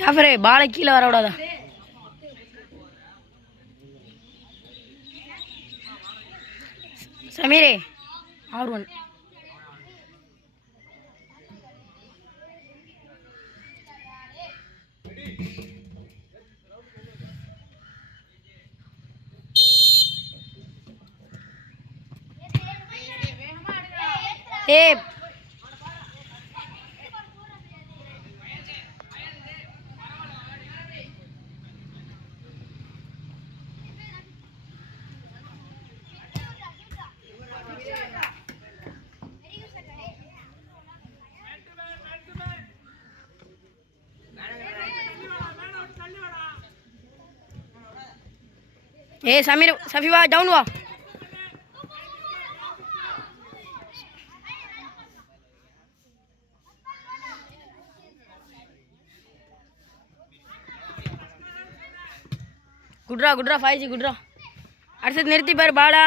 ஜாஃபரே பாலை கீழே வர விடாதா. சமீரே R1. ஏ ஏ சமீர் சஃபிவா டவுன் வா. குட்ரா குட்ரா 5G குட்ரா. அடுத்தது நிறுத்தி பாரு பாலா.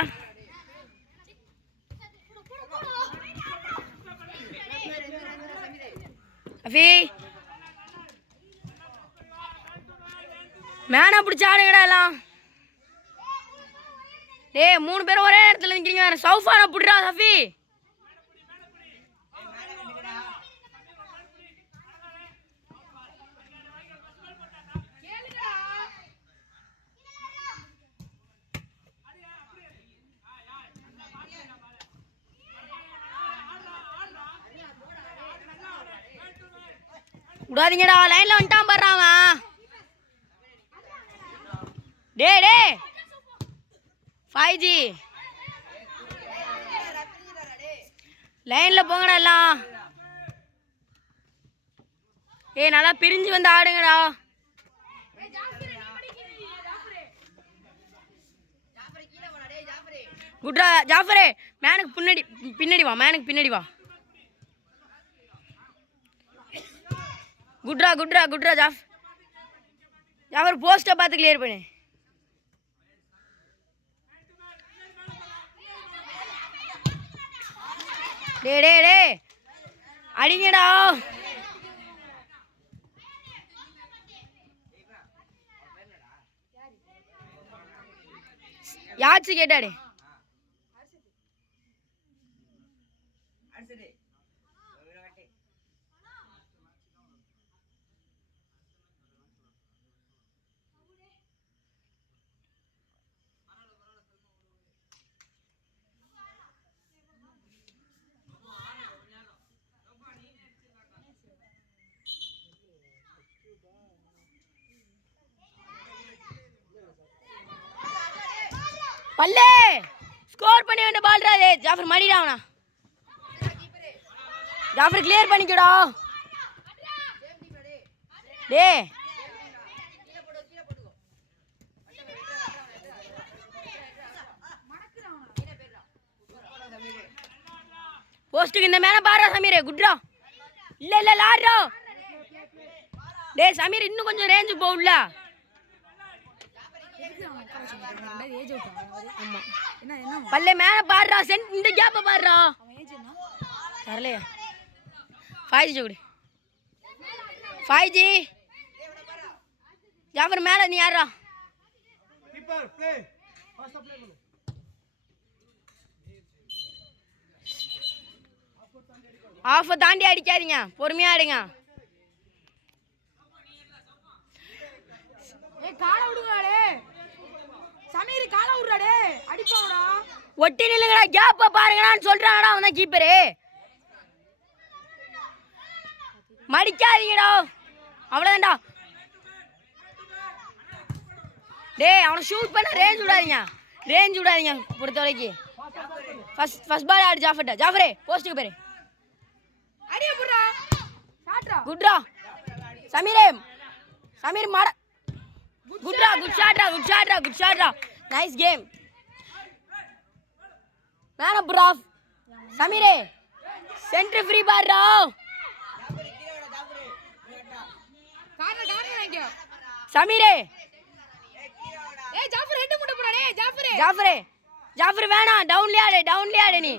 அஃபி மேனா பிடிச்சி ஆடுங்கடா எல்லாம். டேய் 3 பேரும் ஒரே இடத்துல நிற்கிறீங்க. சௌஃபான புடுறா சஃபி. விடாதீங்கடா, லைன்ல வந்துட்டான் பாடுறான். டே டே 5G லைன்ல போங்கடா எல்லாம். ஏ நல்லா பிரிஞ்சு வந்து ஆடுங்கடா. குட்ரா ஜாஃபரே மேனுக்கு பின்னாடி வா. மேனுக்கு பின்னாடி வா. குட்ரா குட்ரா குட்ரா ஜாஃபர் போஸ்ட்டை பார்த்து கிளியர் பண்ணு. டே டே டே அடிங்கடா. யாச்சு கேட்டாடே. பல்லே ஸ்கோர் பண்ணி வேண்டிய பால்ரா. டே ஜாஃபர் மடிடாவனா. ஜாஃபர் கிளியர் பண்ணிக்கடா. டே போஸ்ட்டுக்கு இந்த மேல பாடுறா சமீரே. குட்ரா இல்ல இல்ல லாடுறா. டே சமீர் இன்னும் கொஞ்சம் ரேஞ்சு போகல. பல்லே மேல பாடுறா. இந்த கேப்ப பாடுறா. வரலையா 5G குடி. 5G ஜாஃபர் மேல நீ யாரா. ஆஃபை தாண்டி அடிக்காதீங்க, பொறுமையா ஆடுங்க. கால விடுங்கடே சமீர், கால விடுறாடே அடிப்பாங்கடா. ஒட்டி நில்லுங்கடா, கேப்ப பாருங்கடான்னு சொல்றாங்கடா அவன் தான் கீப்பரு. மடிக்காதீங்கடா, அவ்வளோதான்டா. டேய் அவனை ஷூட் பண்ண ரேஞ்ச் விடாதீங்க பொறுத்த வரைக்கும். ஃபர்ஸ்ட் பால் ஆடு ஜாஃபரே போஸ்ட்டுக்கு பேரு. அடியே புடுறா ஷாட்ரா. குட்ரா சமீர் மாட. குட்ரா குட் ஷாட்ரா. Nice game. Man of rough சமீரே. சென்டர் ஃப்ரீ பாடுறா. சமீரே ஜாஃபர் வேணாம். டவுன்லயே ஆடு நீ.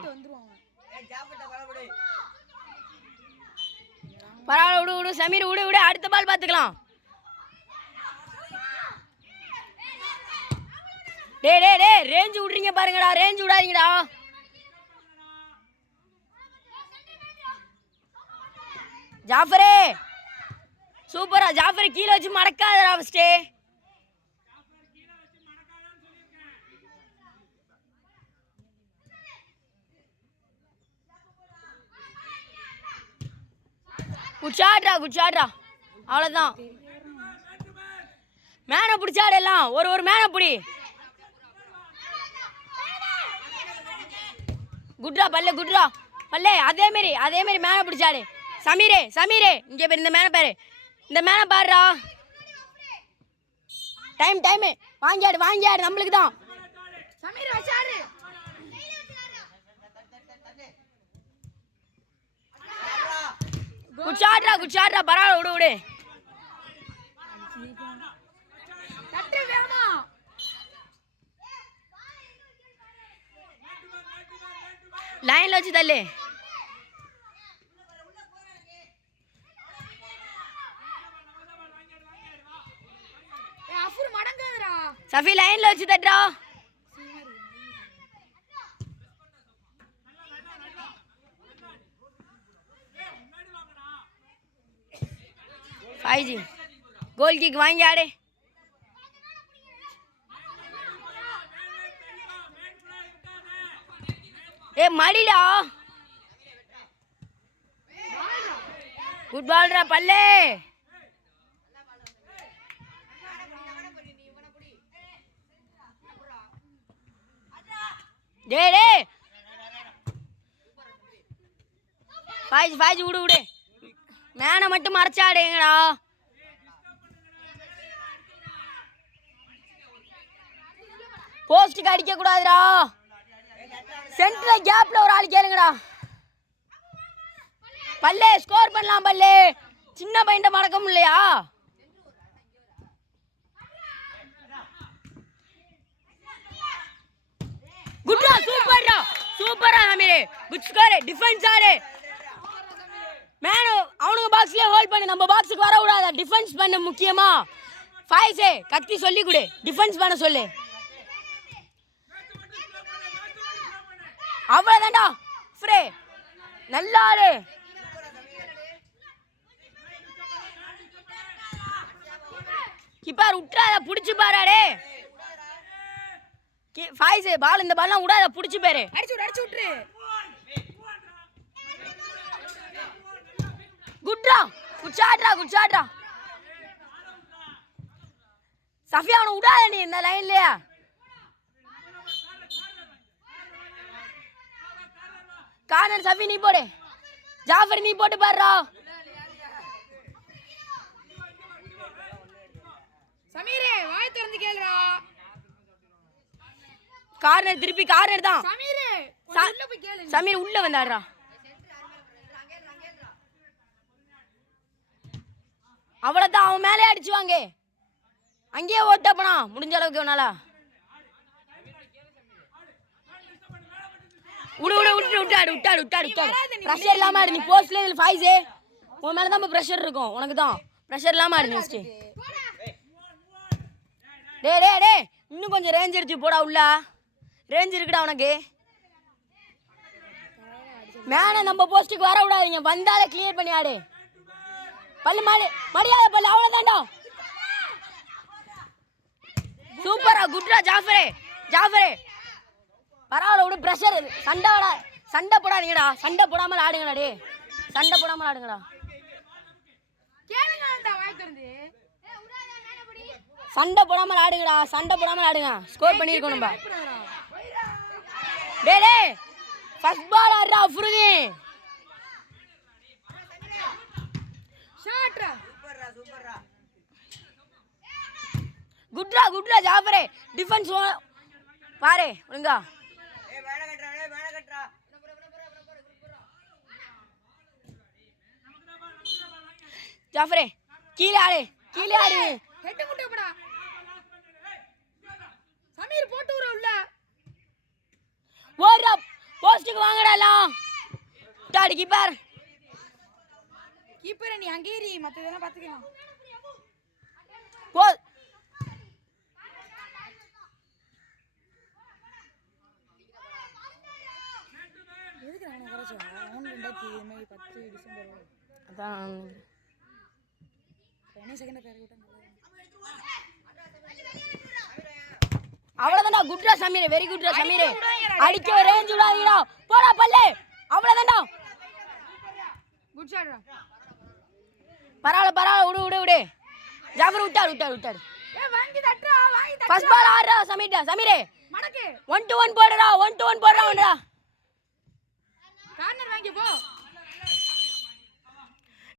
பரவாயில்ல விடு சமீர் விடு. அடுத்த பால் பார்த்துக்கலாம். டேய் டேய் டேய் ரேஞ்ச் விடுறீங்க பாருங்கடா, ரேஞ்ச் விடாதீங்கடா. ஜாஃபரே சூப்பரா, ஜாஃபர் கீழே வச்சு மடக்காதடா ஃபர்ஸ்ட். குச்சாட்ரா குச்சாட்ரா, அவ்வளோதான். மேனை பிடிச்சாடு எல்லாம், ஒரு மேனை பிடி. குட்ரா பல்லே, குட்ரா பல்லே. அதேமாரி மேனை பிடிச்சாடு. சமீரே சமீரே இங்கே பேர், இந்த மேனை பேரு, இந்த மேனை பாடுறா. டைமு வாங்கியாடு நம்மளுக்கு தான். சமீர் வச்சாடு. குச்சாட்ரா பரவாயில்ல, விடு. லைன்ல வச்சு தள்ளு. சஃபி லைன்ல வச்சு தட்டுறா. ஃபைஜி கோல் கிக் வாங்கி ஆடு. ஏ மடிடா, குட் பால்ரா பல்லே. டேய் ஃபைஜ் விடு. மேனை மட்டும் மறைச்சாடுங்கடா. போஸ்டுக்கு அடிக்க கூடாதுடா. சென்டர்ல கேப்ல ஒரு ஆள் கேளுங்கடா. பல்லே ஸ்கோர் பண்ணலாம் பல்லே. சின்ன பையன் மடக்கம் இல்லையா? குட்ரா சூப்பரா சமீரே, குட் ஸ்கோர். டிஃபென்ஸ் ஆடு. மேனு அவனுங்க பாக்ஸ்லயே ஹோல்ட் பண்ணு, நம்ம பாக்ஸுக்கு வர கூடாதா. டிஃபென்ஸ் பண்ண முக்கியமா. ஃபைஸே கத்தி சொல்லி கொடு, டிஃபென்ஸ் பண்ண சொல்லு. அவ்வளவுதான்டா ஃப்ரே, நல்லா ஆடு. கிப்பார் விட்டுறாத, புடிச்சு பாராடே. ஃபைஸே பால், இந்த பால்லாம் விடாத, புடிச்சு பாரு. அடிச்சு விட்டுரு. குட்சாட்ரா. சஃபியா அவனை விடாத நீ இந்த லைன்லயா. கார்னர் சஃபி நீ போடு, ஜாஃபர் நீ போட்டு பாருடா. சமீரே வாய் திறந்து கேளுடா. கார்னர் திருப்பி கார்னர் தான். சமீரே உள்ள போய் கேளு. சமீர் உள்ள வந்தாடுறா. அவ்வளவுதான், அவன் மேலே அடிச்சுவாங்க. அங்கேயே ஓட்டப்பனா முடிஞ்ச அளவுக்கு வேணால. விட்டாடு. ப்ரெஷர் இல்லாம ஆடு நீ. போஸ்ட்ல இதுல ஃபைஸே உன் மேல தான் ப்ரெஷர் இருக்கும், உனக்கு தான் ப்ரெஷர் இல்லாம ஆடு நெக்ஸ்ட். டேய் இன்னும் கொஞ்சம் ரேஞ்ச் எடுத்து போடா. உள்ள ரேஞ்ச் இருக்குடா உனக்கு. மேனை நம்ம போஸ்ட்டுக்கு வர விடாதீங்க, வந்தாலே கிளியர் பண்ணி ஆடு. பல்லு மடியாத பல்லு, அவ்வளவுதான்டா. சூப்பரா, குட்ரா ஜாஃபரே. பரவாயில்ல விடு, பிரஷர். சண்டை போடாதீங்கடா. சண்டை போடாமல் ஆடுங்கடா. சண்டை போடாமல் ஆடுங்க. ஸ்கோர் பண்ணியிருக்கோம் நம்ம. டேய் ஃபர்ஸ்ட் பால் ஆடுறா அஃப்ருதி. குட்ரா ஜாஃபரே. டிஃபென்ஸ் பாரு ஒழுங்கா. ஜாஃபரே கீழே ஆடு. ஹெட் முட்டப்படா. சமீர் போட்டு வர உள்ள. ஓடுறா, போஸ்டுக்கு வாங்கடா எல்லாம். டாடி கீப்பர் நீ அங்கேரி, மத்ததெல்லாம் பாத்துக்கலாம். 10 டிசம்பர் அதான் செகண்ட் பேர் விட்டா அவ்வளவுதான்டா. குட்ரா சமீர், வெரி குட்ரா சமீர். அடிக்க ரேஞ்ச் விடாதீடா. போடா பல்லே. அவ்வளவுதான்டா. Good shot. பரவாயில்ல விடு விடு விடு. ஜாஃபர் விட்டாரு. வாங்கி தட்டா வாங்கி தட்டா. ஃபர்ஸ்ட் பால் ஆடுறா சமீரே. மடக்கு 1-1 போடுடா. 1-1 போடுறா. கார்னர் வாங்கி போ.